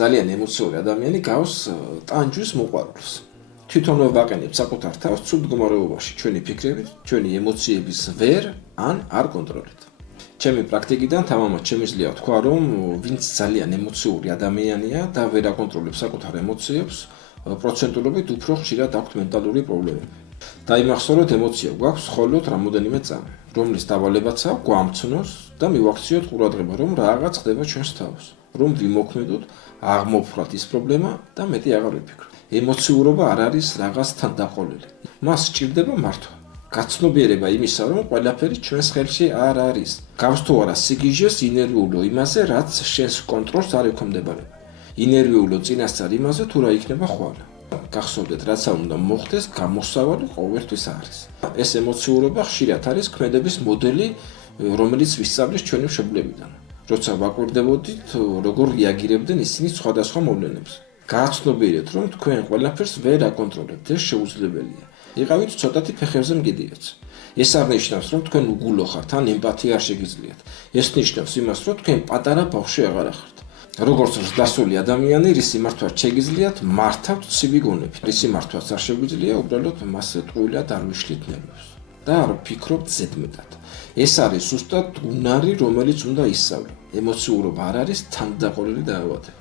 ძალიან ემოციური ადამიანი გავს ტანჯვის მოყვარულს. თვითონვე ვაყენებთ საკუთარ თავს ცუდ მდგომარეობაში ჩვენი ფიქრებით, ჩვენი ემოციების ვერ ან არ კონტროლით. ჩემი პრაქტიკიდან თამამად შემიძლია ვთქვა, რომ ვინც ძალიან ემოციური ადამიანია და ვერ აკონტროლებს საკუთარ ემოციებს, პროცენტულობით უფრო ხშირად აქვთ მენტალური პრობლემები. დაიმახსოვროთ, ემოცია გვაქვს მხოლოდ რამოდენიმე წამი, რომლის დავალებაცაა გვამცნოს და მივაქციოთ ყურადღება, რომ რაღაც ხდება ჩვენს თავს, რომ ვიმოქმედოთ, აღმოფხვრათ ის პრობლემა და მეტი აღარ ვიფიქროთ. ემოციურობა არ არის რაღაცთან დაყოლილი. მას სჭირდება მართვა. გაცნობიერება იმისა, რომ ყველაფერი ჩვენს ხელში არ არის. გავს თუ არა სიგიჟეს ინერვიულო იმაზე, რაც შენს კონტროლს არ ექვემდებარება. ინერვიულო წინასწარ იმაზე, თუ რა იქნება ხვალ. გახსოვდეთ, რაც არ უნდა მოხდეს, გამოსავალი ყოველთვის არის. ეს ემოციურობა ხშირად არის ქმედების მოდელი, რომელიც ვისწავლეს ჩვენი მშობლებიდან. როცა ვაკვირდებოდით, როგორ რეაგირებდნენ ისინი სხვადასხვა მოვლენებზე. გააცნობიერეთ, რომ თქვენ ყველაფერს ვერ აკონტროლებთ, ეს შეუძლებელია. იყავით ცოტათი ფეხებზე მგიდიაც. ეს არ ნიშნავს, რომ თქვენ უგულო ხართ ან ემპათია არ შეგიძლიათ. ეს ნიშნავს იმას, რომ თქვენ პატარა ბავშვი აღარ ხართ. როგორც ზრდასრული ადამიანი, რისი მართვაც შეგიძლიათ, მართავთ ცივი გონებით. რისი მართვაც არ შეგვიძლია, უბრალოდ მას ტყუილად არ ვიშლით ნერვებს და არ ვფიქრობთ ზედმეტად. ეს არის ზუსტად უნარი, რომელიც უნდა ისწავლო. ემოციურობა არ არის თანდაყოლილი დაავადება.